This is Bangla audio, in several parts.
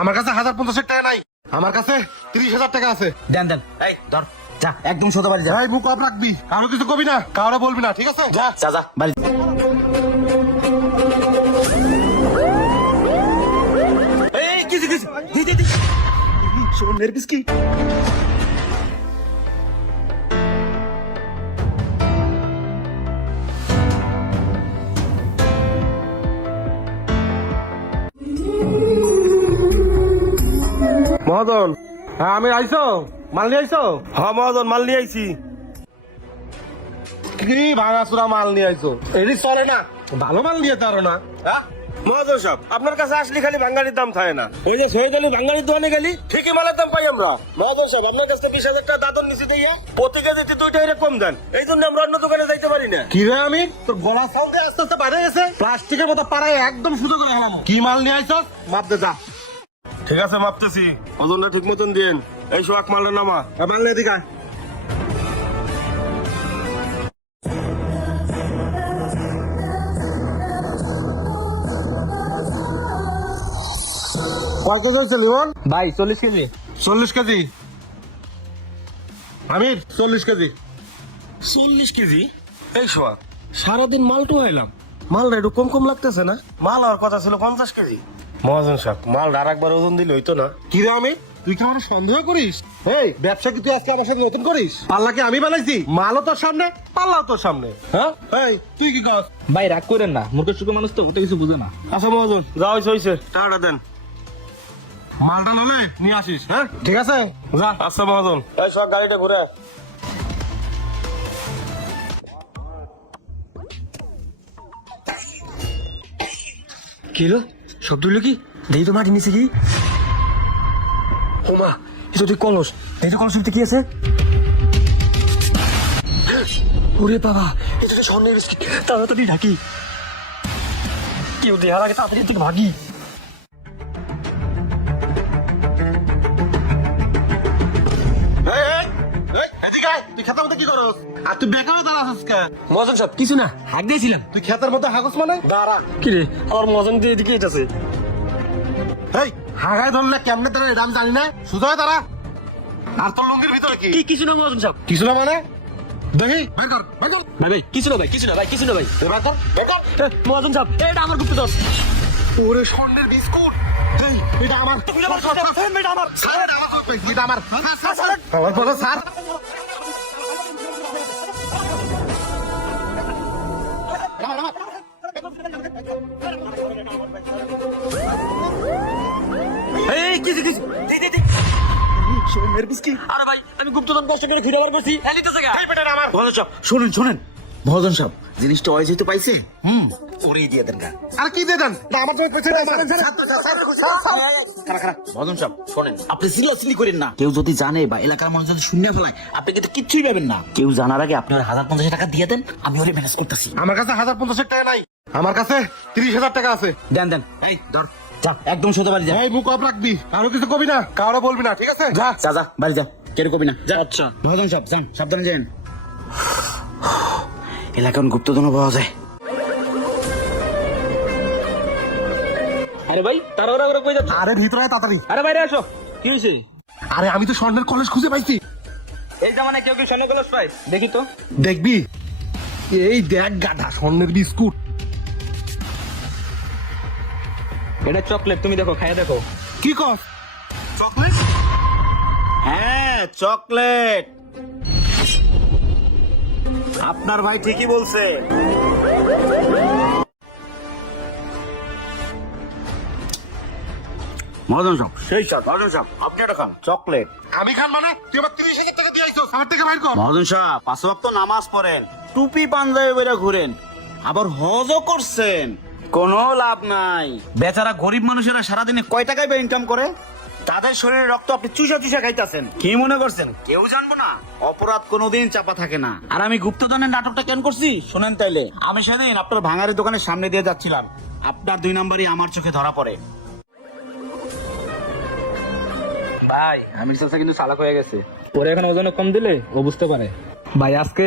আমার কাছে 1050 টাকা নাই, আমার কাছে 30,000 টাকা আছে। দেন দেন, এই ধর, যা একদম সোজা বাড়ি যা। ভাই মুখ অফ রাখবি, কারো কিছু কবি না, কারো বলবি না, ঠিক আছে? যা যা যা বাড়ি। এই কিছু কিছু দি সোনের বিস্কিট। মহাজন, হ্যাঁ আমি আইছো, মাল নিয়ে আইছো? হ্যাঁ মহাজন, মাল নিয়ে আইছি। কি ভাঙাচুরা মাল নিয়ে আইছো? এটি চলে না, ভালো মাল নিয়ে তারো না। হ্যাঁ মহাজন সাহেব, আপনার কাছে আসলে খালি বাঙ্গালির দাম থাকে না। ওই যে শহীদ আলী বাঙ্গালির দোকানে গেলি ঠিকই মালের দাম পাই আমরা। মহাজন সাহেব, আপনার কাছে 20,000 টাকা দাদন নিচে দিয়ে প্রতি কেজিতে 2 টাকা কম দেন, এই জন্য আমরা অন্য দোকানে যাইতে পারি না। কি রে আমি তোর গলা সাউন্ড আস্তে আস্তে বাইরে গেছে, প্লাস্টিকের মতো পাড়ায় একদম শুধু করে গেলাম। কি মাল নিয়ে আইছো? মাপ দে যা। ঠিক আছে, মাপতেছি, ওজনটা ঠিক মতন দিন। এই সোয়াক মালটা নামা। মাল নিয়ে দিকা। কয় কেজি হচ্ছে লিমন? ভাই 40 কেজি। 40 কেজি। আমির 40 কেজি। 40 কেজি? এই সোয়াক, সারাদিন মাল টুহাইলাম, মালটা একটু কম কম লাগতেছে না? মাল হওয়ার কথা ছিল 50 কেজি। মহাজন সাহেব, মাল আর একবার ওজন দিলে হইতো না? কি রে আমি, তুই কি আমার সন্দেহ করিস? এই ব্যবসা কি তুই আজকে আমার সাথে নতুন করিস? পাল্লা কি আমি বানাইছি? মালও তোর সামনে, পাল্লাও তোর সামনে। হ্যাঁ এই তুই কি কর? ভাই রাগ করেন না, মূর্খ সুখ মানুষ তো, ওটা কিছু বুঝে না। আচ্ছা মহাজন, যা হইছে টাকাটা দেন। মালটা হলে নিয়ে আসিস। হ্যাঁ ঠিক আছে, যা। আচ্ছা মহাজন। এই সোয়াক, গাড়িটা ঘুরে। কি হলো? শব্দ হলো কি? দেখি তো মাটি নিচে কি? ও মা, এটা তুই কলস। দেখি তো কলসের ভিতরে কি আছে? ওরে বাবা, এটা তো স্বর্ণের বিস্কিট। তাড়াতাড়ি ঢাকি, কেউ দেহার আগে তাড়াতাড়ি থেকে ভাগি। এদিকে আয়, তুই খেতের মধ্যে কি করস? আর তুই বেকারও দাঁড়াছিস কে? মহাজন সাহেব, কিছু না, হাঁক দিয়েছিলাম। তুই খেতের মধ্যে হাগস মানে? দাঁড়া। কি রে, আমার মহাজন দিয়ে এদিকে এটাছে। এই হাগায় ধরলে কেমনে দাঁড়া এটা আমি জানি না, সুজা হয়ে দাঁড়া। আর তোর লুঙ্গির ভিতরে কি? কি কিছু না মহাজন সাহেব। কিছু না মানে? দেখি বের কর, বের কর। ভাই ভাই কিছু না, ভাই কিছু না, ভাই কিছু না ভাই। বের কর, বের কর। মহাজন সাহেব, এটা আমার গুপ্তধন। ওরে স্বর্ণের বিস্কুট। এই এটা আমার, এটা আমার, স্যার, এটা আমার, এটা আমার, আমার বলো স্যার। এই কিছু কিছু সোমের বিস্কিট। আরে ভাই, আমি গুপ্তধন কষ্ট করে ঘুরে বার করছি, এলিতেছে গা। এই বেটা আমার। মহাজন সাহেব শুনেন শুনেন, মহাজন সাহেব জিনিসটা ওই যেহেতু পাইছে, ওরেই দিয়ে দেন গা। আর কি দিয়ে দেন? না আমার জমি পয়সা নাই, আমার। মহাজন সাহেব শোনেন, আপনি সিরিয়াসলি করেন না। কেউ যদি জানে বা এলাকার মানুষ যদি শূন্য ফেলায়, আপনি কিন্তু কিচ্ছুই পাবেন না। কেউ জানার আগে আপনি 1050 টাকা দিয়ে দেন, আমি ওরে ম্যানেজ করতেছি। আমার কাছে 1050 টাকা নাই, আমার কাছে 30,000 টাকা আছে। দেন দেন, এই ধর, যা একদম সোজা বাড়ি যা। এই মুখ অফ রাখবি, কারো কিছু কবি না, কারো বলবি না, ঠিক আছে? যা। যা যা বাড়ি যা, কেউ কবি না, যা। আচ্ছা মহাজন সাহেব যান, সাবধানে যান। এলাকার গুপ্তধনও পাওয়া যায়। আরে ভাই, তাড়াহুড়া করে কই যাচ্ছ? আরে ভিতরে আয় তাড়াতাড়ি। আরে বাইরে আসো। কি হয়েছে? আরে আমি তো স্বর্ণের কলেজ খুঁজে পাইছি। এই জামানায় কেউ কি স্বর্ণ কলস পায়? দেখি তো। দেখবি, এই দেখ গাধা, স্বর্ণের বিস্কুট। এটা চকলেট, তুমি দেখো, খাইয়া দেখো। কি কস? চকলেট? হ্যাঁ চকলেট, আপনার ভাই ঠিকই বলছে। মহাজন সাহেব, সেই স্যার, মহাজন সাহেব আপনি এটা খান, চকলেট। আমি খান মানে? তুই আবার 30,000 টাকা দিয়ে আইছস, আমার থেকে বাইর কর। মহাজন সাহেব 5 ওয়াক্ত নামাজ পড়েন, টুপি পাঞ্জাবি বেরা ঘুরেন, আবার হজও করছেন, কোনো লাভ নাই। বেচারা গরিব মানুষেরা সারাদিনে কয় টাকায় বা ইনকাম করে? তাদের শরীরে রক্ত আপনি চুষা চুষা খাইতেছেন। কি মনে করছেন কেউ জানবো না? অপরাধ কোনোদিন চাপা থাকে না। আর আমি গুপ্তধনের নাটকটা কেন করছি শুনেন তাইলে। আমি সেদিন আপনার ভাঙারি দোকানের সামনে দিয়ে যাচ্ছিলাম, আপনার 2 নাম্বারই আমার চোখে ধরা পড়ে। ভাই আমির চাচা কিন্তু চালাক হয়ে গেছে, পরে এখন ওজনে কম দিলে ও বুঝতে পারে। ভাই আজকে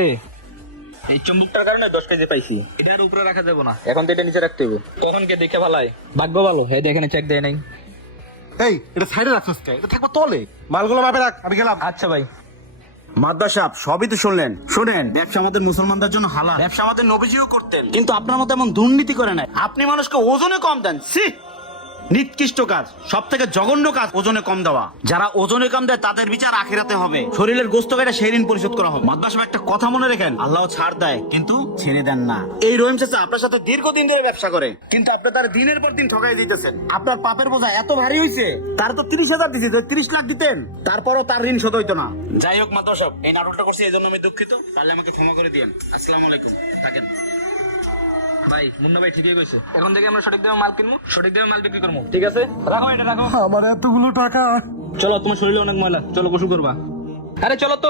এই চুম্বকটার কারণে 10 কেজি পাইছি, এটা আর উপরে রাখা যাবে না, এখন তো এটা নিচে রাখতে হবে। কখন কে দেখে ভালাই, ভাগ্য ভালো, এই দেখেন চেক দেয় নাই। এই এটা সাইডে রাখছস কে? এটা থাকবে তলে। মালগুলো মাপে রাখ, আমি গেলাম। আচ্ছা ভাই। মাদ্দা সাহেব সবই তো শুনলেন। শুনেন, ব্যবসা আমাদের মুসলমানদের জন্য হালাল, ব্যবসা আমাদের নবীজিও করতেন, কিন্তু আপনার মতো এমন দুর্নীতি করে নাই। আপনি মানুষকে ওজনে কম দেন। সি, নিকৃষ্ট কাজ, সব থেকে জঘন্য কাজ ওজনে কম দেওয়া। যারা ওজনে কম দেয় তাদের বিচার আখিরাতে হবে। শরীরের গোস্ত কেটে সেই ঋণ পরিশোধ করা হবে। মাদ্দা সাহেব একটা কথা মনে রাখেন, আল্লাহ ছাড় দেয় কিন্তু ছেড়ে দেন না। এই রহিম চাচা আপনার সাথে দীর্ঘদিন ধরে ব্যবসা করে, কিন্তু আপনি তার দিনের পর দিন ঠকাই দিতেছেন। আপনার পাপের বোঝা এত ভারী হয়েছে, তার তো 30,000 দিছে, 30 লাখ দিতেন, তারপরও তার ঋণ শোধ হইতো না। যাই হোক মাদ্দা সাহেব, এই নাটকটা করছি এই জন্য আমি দুঃখিত, তাহলে আমাকে ক্ষমা করে দিয়েন। আসসালামু আলাইকুম, থাকেন। ভাই মুন্না ভাই ঠিকই কইছে, এখন থেকে আমরা সঠিক দামে মাল কিনবো, সঠিক দামে মাল বিক্রি করবো। ঠিক আছে, রাখো এটা রাখো। আমার এতগুলো টাকা। চলো, তোমার শরীরে অনেক ময়লা, চলো গোসল করবা। আরে চলো তো।